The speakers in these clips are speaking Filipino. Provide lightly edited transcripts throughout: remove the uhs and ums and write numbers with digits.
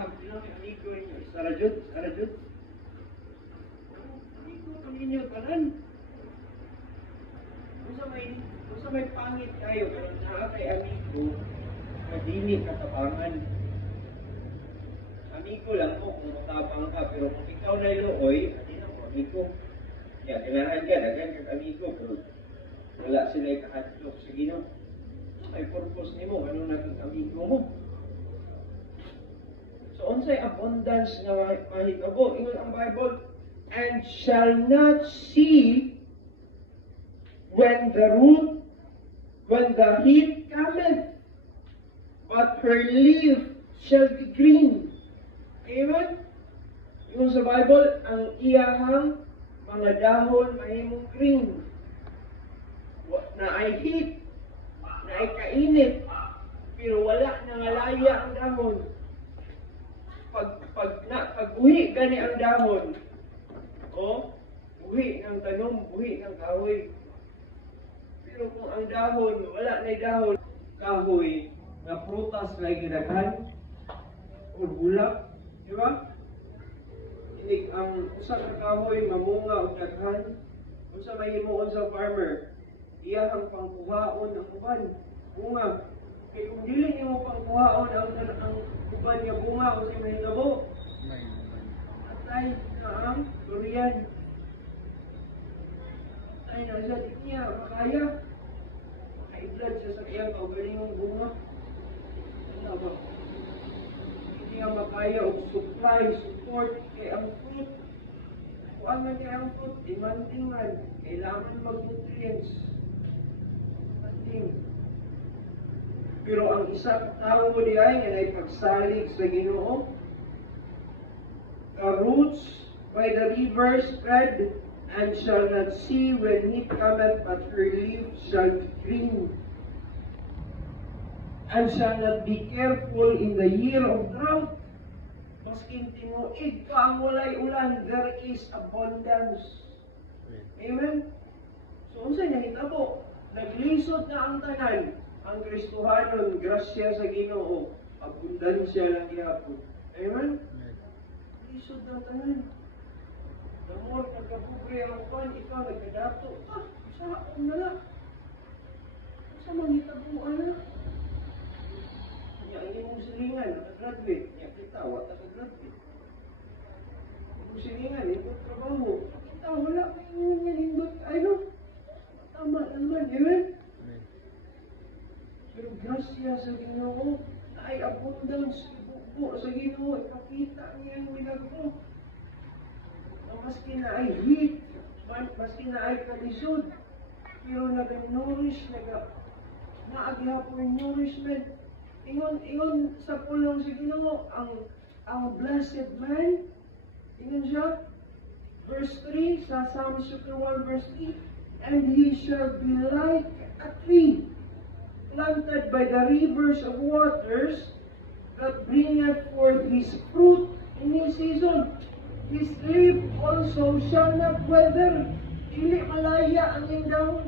amigo niyo, Sarajud. Amigo ninyo tanan. Kung sa may pangit kayo, pero kay amigo, madini katabangan. Amigo lang mo kung matabang ka, pero kung ikaw na iluoy, hindi na mo, amigo. Yan, ganahan ka, nagan kag amigo, pero wala sila ikahatlok sa Ginoo. May purpose nimo, ano naging amigo mo? So, unsay abundance nga mahitabo, ingon ang Bible, and shall not see when the heat cometh, but her leaf shall be green. Amen? Yung sa Bible, ang iyahang mga dahon mahimong green. Na ay heat, na ay kainit, pero wala nangalaya ang dahon. Pag uwi gani ang dahon, uwi ng tanom, uwi ng kahoy. Pero kung ang dahon, wala na dahon, kahoy, na prutas na ginaghan, o bulak, di ba? Inig ang usa ka kahoy, mamunga o daghan, kung sa mahimuon sa farmer, iyahang pangkuhaon ng uban, bunga. Kaya kung dili niyo pangkuhaon ang uban niya bunga o sa mahitabo, atay na ang durian. Atay na siya, di niya makaya. Makaidlad siya sa iyang kaugalingong bunga. Ano ba? Hindi niya makaya o support kay ang fruit. Kung man kay ang fruit, demanding man. Kailangan mag-nutrients. Pero ang isang tao di ay pagsalig sa Ginoo. The roots by the river spread, and shall not see when heat cometh, but her leaves shall be green. And shall not be careful in the year of drought. Maskin tinuig pa ang walay ulan, there is abundance. Amen? So, unsay nahitabo? Naglisod na ang tanan, ang Kristohanon, grasya sa Ginoo, abundansya lang gihapon. Amen? Lisod ng tanan. The more nagkabubre ang kwan, ikaw nagkadato, saan na lang. Sa manghitabuan na. Kanya, hindi mong silingan, nakagraduate. Kanya, kita, wala nakagraduate. Hindi mong silingan, hindi mong trabaho. Kita, wala kayo nga hindot, ano? Tama naman, amen? Pero grasya sa Ginoo, ay abundance, ibubo sa Ginoo, ipakita niya ang milagro. Maski na ay heat, maski na ay kalisod, pero nag-nourish, nag-aagihapon nourishment. Ingon sa pulong sa Ginoo, ang blessed man, ingon siya, verse 3, sa Psalms chapter 1, verse 3, and he shall be like a tree planted by the rivers of waters that bringeth forth his fruit in his season. His leaf also shall not wither. Dili malaya ang iyang dahon.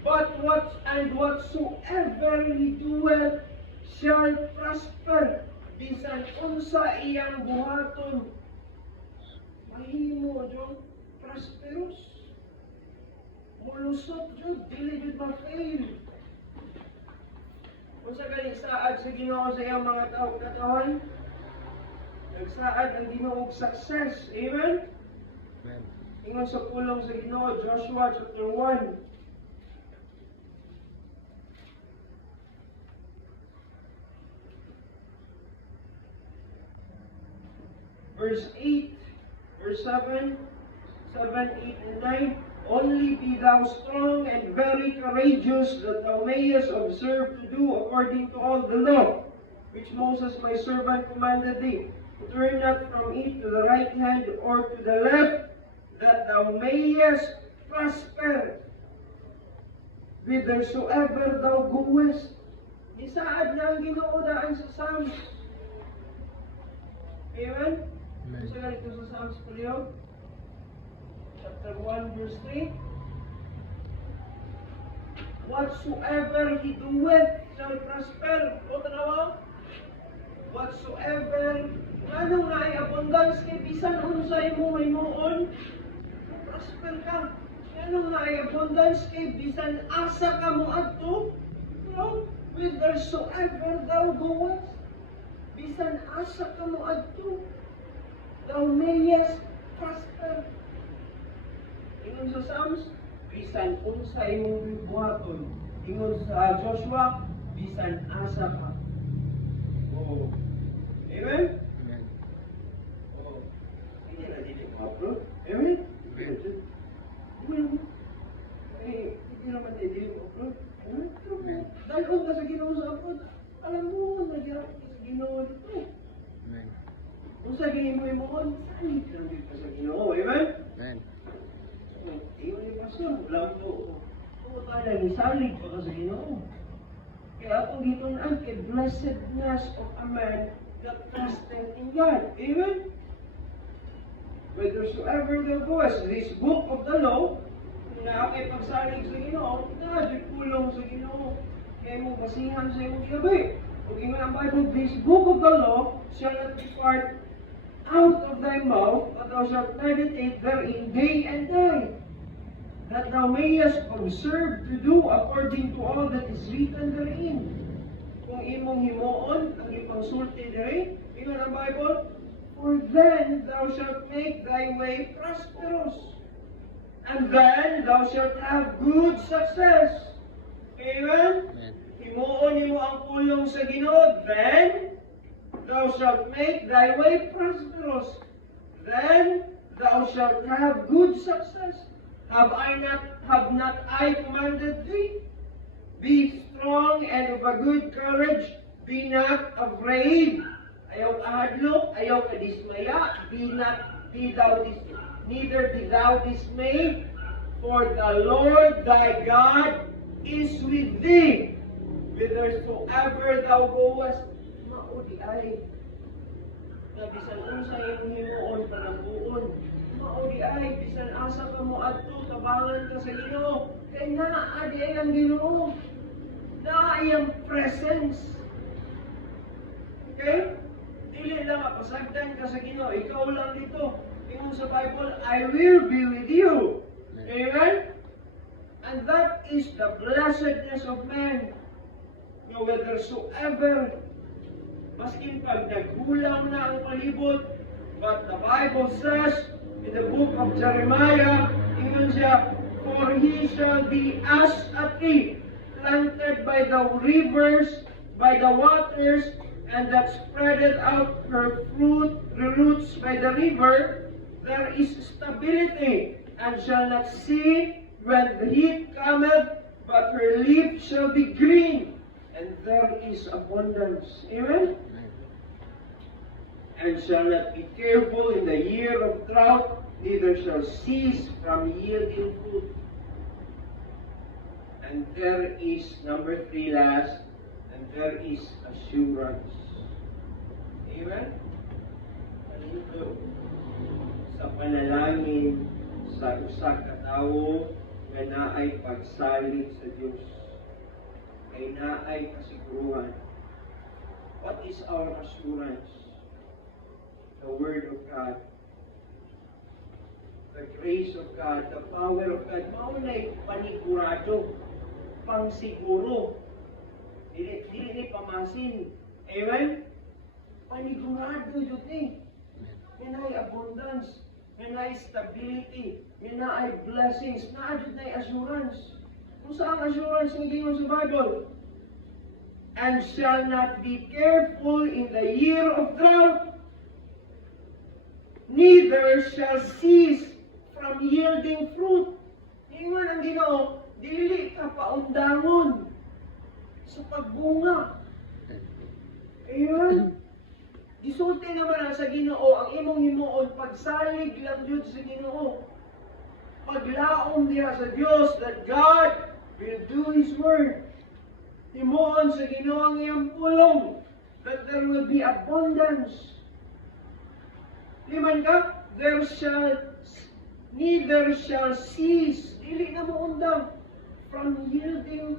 But whatsoever he doeth shall prosper. Bisan unsa iyang buhaton, mahimo jud prosperous. Mulusot jud, dili jud ma-fail. Kung sa galing saad sa Ginoo sa iyang mga katawhan, nagsaad ang Ginoo og success. Amen? Amen. Ingon sa pulong sa Ginoo, Joshua chapter 1. Verse 8, verse 7, 7, 8, and 9. Only be thou strong and very courageous, that thou mayest observe to do according to all the law, which Moses my servant commanded thee. Turn not from it to the right hand or to the left, that thou mayest prosper whithersoever thou goest. Isaad na ang Ginoo daan sa Psalms. Amen? Amen. Sa ganito sa Psalms Pulyo, chapter 1, verse 3. Whatsoever he doeth shall prosper. O tanawa? whatsoever anong na abundance kay bisan unsay mo himuon, prosper ka. Anong na abundance kay bisan asa ka mo adto, no? Whithersoever thou goest, bisan asa ka mo adto, thou mayest prosper. Ingon sa Psalms, bisan unsay imong buhaton. Ingon sa Joshua, bisan asa ka. Oh. Amen? Amen. Oh. Hindi na dito ma-upload. Amen? Amen. Hindi naman dito ma-upload. Amen? Dalon ka sa Ginoo sa upload. Alam mo, nagyarap ka sa Ginoo dito. Amen. Kung sa Ginoo mo, salit lang dito sa Ginoo. Amen? Amen. Iyon yung pastor, wala mo. Oo, tayo salig pa ka sa Ginoo. Kaya ako dito na kay blessedness of a man that trusted in God. Amen? Whithersoever thou goest, this book of the law, na kay pagsalig sa Ginoo, na kulong sa Ginoo. Kaya mo basihan sa iyong gabi. Kung ingon ang Bible, this book of the law shall not depart out of thy mouth, but thou shalt meditate therein day and night, that thou mayest observe to do according to all that is written therein. Kung imong himuon, ang ipangsulti diri, ingon ang Bible, for then thou shalt make thy way prosperous, and then thou shalt have good success. Amen? Amen. Himuon nimo ang pulong sa Ginoo, then thou shalt make thy way prosperous, then thou shalt have good success. Have not I commanded thee? Be strong and of a good courage. Be not afraid. Ayaw ka hadlok, ayaw ka dismaya. Neither be thou dismayed. For the Lord thy God is with thee. Whithersoever thou goest, maudi ay. Na bisan unsay imong himuon panambuon. Maudi ay, bisan asa ka mo adto, tabangan ka sa Ginoo. Kay naadi ay ang Ginoo. Naay ang presence. Okay? Dili lang pasagdan ka sa Ginoo. Ikaw lang dito. Ingon sa Bible, I will be with you. Amen? And that is the blessedness of man. No, whithersoever, maskin pag nagkulang na ang palibot, but the Bible says, in the book of Jeremiah, ingon siya, for he shall be as a tree planted by the rivers, by the waters, and that spreadeth out her fruit, the roots by the river. There is stability, and shall not see when the heat cometh, but her leaf shall be green, and there is abundance. Amen? And shall not be careful in the year of drought, neither shall cease from yielding fruit. And there is, number 3 last, and there is assurance. Amen? Ano sa panalangin sa usa ka tawo nga naay pagsalig sa Dios, kay naay kasiguruhan. What is our assurance? The Word of God, the grace of God, the power of God. Maunay panigurado, pangsiguro. Dili ni pamasin. Amen? Panigurado yun eh. May abundance, may stability, may blessings, may assurance. Kung saan assurance ng Ginoo sa Bible? And shall not be careful in the year of drought, neither shall cease from yielding fruit. Ingon ang Ginoo, dili ka paundangon sa pagbunga. Amen? Gisulti naman sa Ginoo ang imong himuon, pagsalig lang jud sa Ginoo. Paglaom diha sa Dios that God will do His word. Himuon sa Ginoo ang iyang pulong, that there will be abundance. Liman ka, neither shall cease, dili na mo undang, from yielding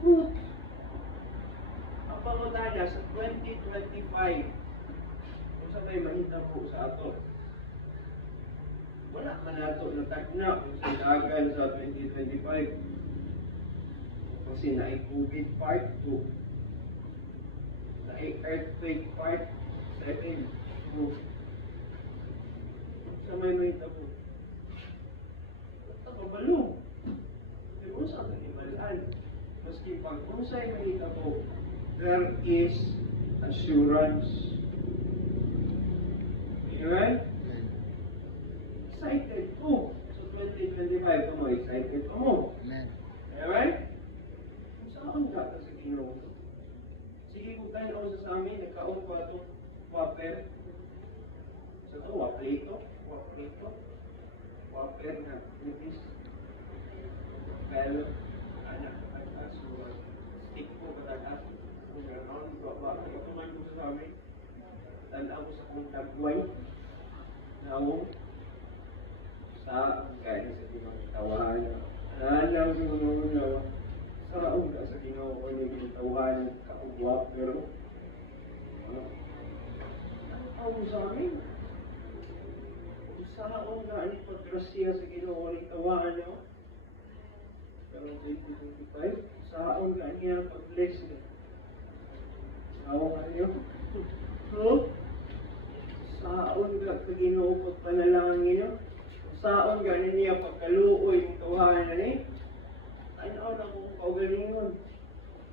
fruit. pangutana sa 2025. Kung sa may mahitabo sa ato. Wala man nato natagna kung sinagal sa 2025. Kasi na COVID part 2. Na earthquake part 7. So, sa may mahitabo. Ito kabalo. Pero unsa ka imalaan? Maski pag unsay mahitabo, there is assurance. Amen? Excited ko. So 2025 ka mo, excited ka mo. Amen. Amen? Kung saan ka sa Ginoo? Sige kung tayo sa amin, nagkaon ko ito, waper. Sa ito, waplito, waper na, nipis, pelo, anak, at asuwan, stick ko katatas, kung gano'n, baba, ito man ko sa amin, tanda ko sa kong tagway, naong, sa kaya sa pinagtawahan alam sa mga saong ka sa Ginoo o pinagtawahan kaugwa pero ang sa amin saong ka ani pagkrasiya sa Ginoo o pinagtawahan niyo pero 2025 saong ka niya pag-bless niyo saong ka niyo saong ka sa Ginoo pagpanalangin niyo saon ganin niya pagkaluoy ng tuhanan na ni ay na kung kaugalingon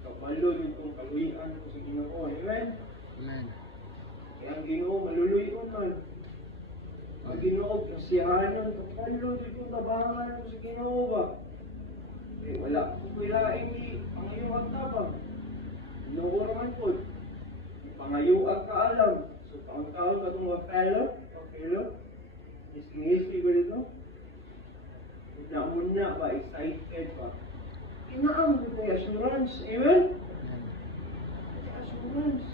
kapalo nitong kaluyan ko sa Ginoo. Amen? Amen. Kaya ang Ginoo maluluyon man ang Ginoo kasiyahanan kapalo nitong tabangan ko sa Ginoo ba wala kung wilaing ni pangayuag tabang Ginoo naman po pangayuag ka alam so pangkaon ka itong fellow Isingisi ko dito. Una ba, excited ba? Inaam ko kay assurance. Amen? Assurance.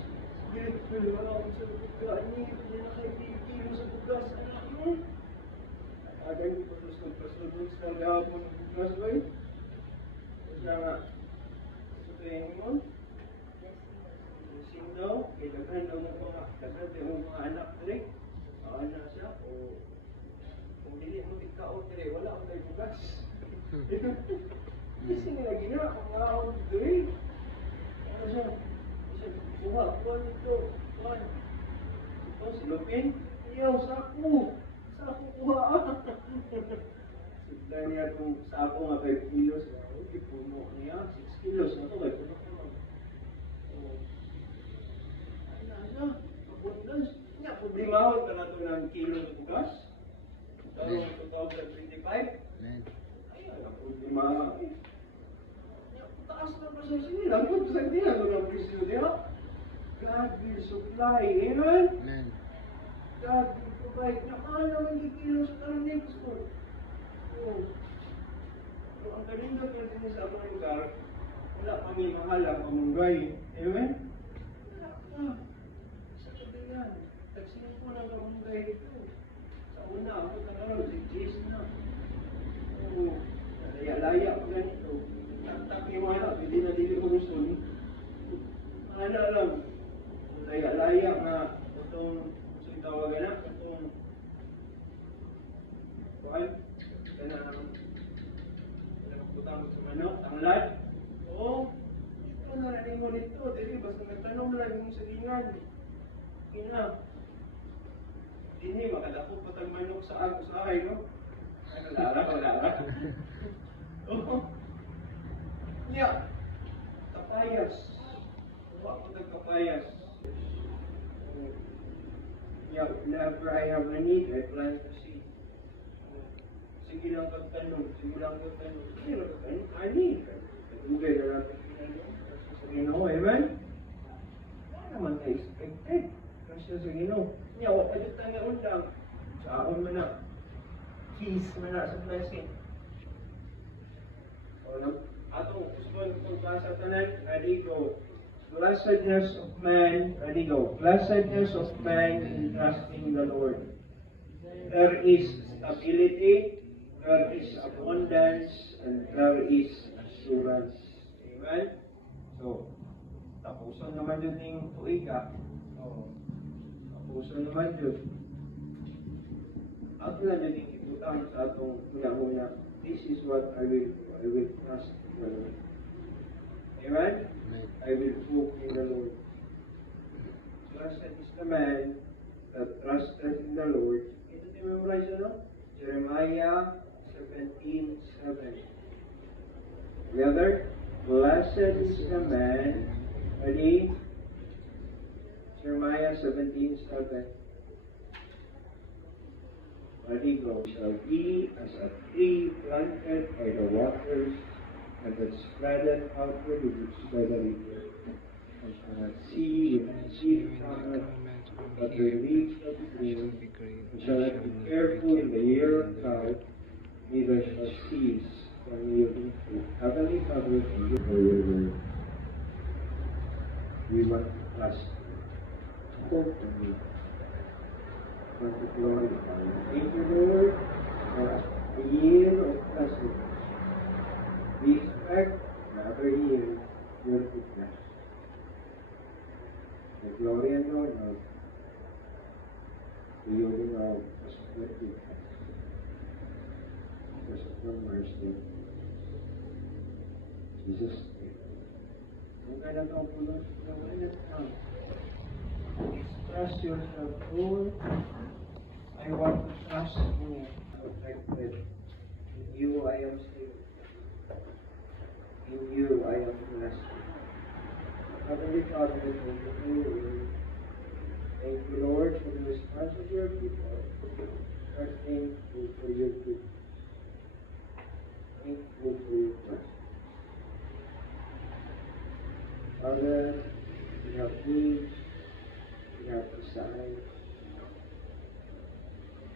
Spiritual, wala akong sa bugaan niya. Hindi na kayo pipilo sa bugas. Anak mo? Agad ko pasunod sa gabon ng bugas ba yun? Kasi nga, sabihin mo, sing daw, kailangan daw mo mga anak rin. Anak siya, o kung dili mo ikaw dire wala akong tayo bugas. Kasi nga gina, ang mga akong dire. Ano siya? Buha, buha nito. Buha. Ito, silupin. Iyaw, saku. Saku kuha. Sila niya itong saku nga 5 kilos. Okay, puno niya. 6 kilos. Ito, may puno ko lang. Ay na siya. Abundance. Nga, problemahon ka na ito ng kilo ng bugas. Tarong 2025. Amen. Ay, alam ko, di ma... Taas na pa siya sila. Alam ko, sa hindi na ng presyo niya. God will supply. Amen? Amen. God will provide. Nakaan naman yung kilos ng next month. So, ang kalinda ko din sa mga lugar, wala kami mahala pamunggay. Amen? Wala ka. Sa kabilan. Tagsinin ko ng kamunggay ito. Una, ako talaga, si na. Oo, laya-laya ko ganito. Tak-tak yung mga anak, hindi na dili ko gusto. Ano lang, laya-laya nga, itong, sa'yo tawagan na, itong, buhay, nakaputang sa manok, tanglad. Oo, ito na rin mo nito, dili, basta nagtanong lang yung salingan. Okay na. Ini makadako pa tag manok sa usahay, no? Wala. Oh. Yeah. Kapayas. Wa ko tag kapayas. Yeah, whenever I have a need, I plant the seed. Sige lang kagtanong. Sige lang kagtanong. Ani. Dugay na natin kinanong. Sa Ginoo, amen? Wala naman ka-expected. Kasi sa Ginoo. Niya, wala dito tayo undang. Saon mo na. Keys mo na sa blessing. Atong usman kung basa tanan, ready go. Blessedness of man, ready go. Blessedness of man in trusting the Lord. There is stability, there is abundance, and there is assurance. Amen? So, tapos Kapuso naman yun yung tuig ka. Oo. Kapuso naman yun. Ato na yun yung ibutang sa atong una-una. This is what I will do. I will trust in the Lord. Amen? I will hope in the Lord. Blessed is the man that trusted in the Lord. Ito memorize no? Jeremiah 17:7. Together, blessed is the man. Ready? Jeremiah 17:7. Ready, go. Shall be as a tree planted by the waters, and that spreadeth out the roots by the river, and shall not see when the seed cometh, but the leaves of the green, and shall not be careful in the year of drought, neither shall cease from yielding fruit. Heavenly Father, thank you for your word. We want to trust, hope in you. Want to glorify you. Thank you, Lord, for a year of blessing. We expect another year, your goodness. The glory and honor to you, Lord, because of your goodness, because of your mercy. Jesus' name. Kung kailan ka pulos, kung kailan ka, express yourself, Lord. I want to trust you, protected. In you I am saved. In you I am blessed. Heavenly Father, we thank you for your word. Thank you, Lord, for the response of your people. We are thankful for your goodness. Thankful for your blessing. Father, we have needs, we have desires.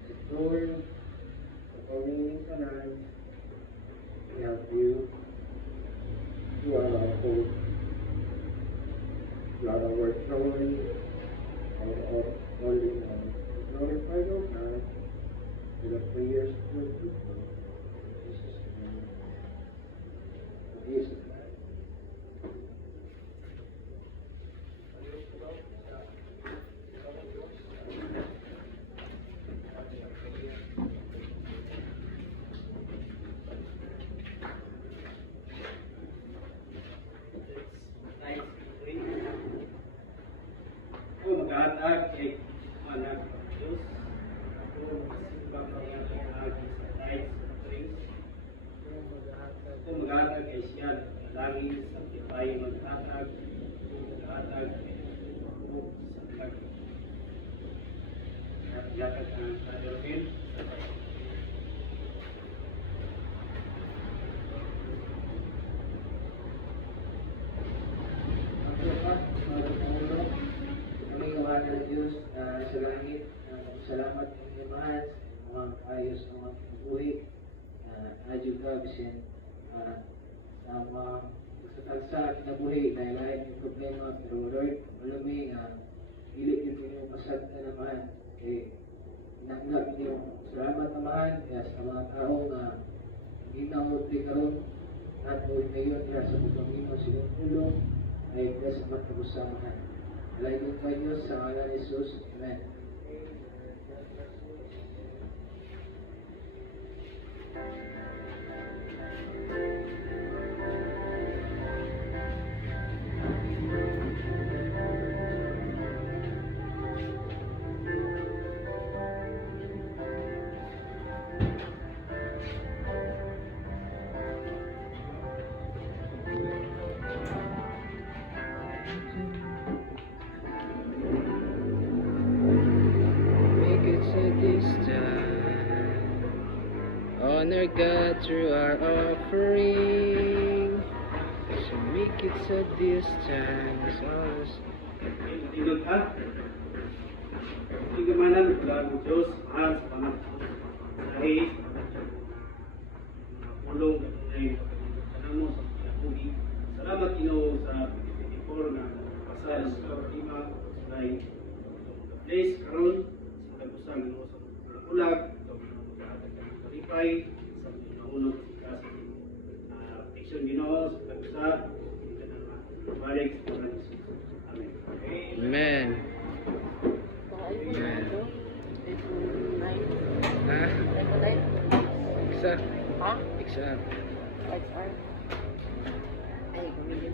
But Lord, the following tonight, we have you. You are our hope. You are our joy, our all in all. Glorify your God with the prayers of your people. In Jesus' name. In Jesus' name. Maghatag kay anak ng Diyos. Ako magsimba maghatag sa tithes and praise. Ako maghatag kay siya nalangin sa tibay maghatag. Ako maghatag kay ako sa tag. Maghatag ang kadorin sa Diyos sa langit, salamat ng imahan sa mga ayos ng mga buhay. Adyo ka, bisin, sa mga sa kinabuhi, dahil lahat yung problema, pero Lord, malami, pilit yung inyong pasag na naman, inanggap niyo, salamat naman, sa mga tao na ginawag di karon, at ngayon, sa pagpanginoon, silang tulong, ay bless naman kabusamahan. Alayin ka Diyos sa ngalan ni Jesus. Amen. Honor God through our offering, so make it so this time as always. Tingog ka? Tingamanan ng Diyos, mahal sa panahon. Dahil pulong ngayon kanamo sa pagkakugi. Salamat Ginoo sa 24 na pasal sa lima sulay. Bless karon sa pag-usang Ginoo sa ulag, kalipay sa nahulog sa protection Ginoo sa pag-usa balik sa mga Jesus. Amen. Amen. Mga iPhone na ito. iPhone 9. Ha? iPhone 9. XR. Ha? XR. XR. Ay, kumili.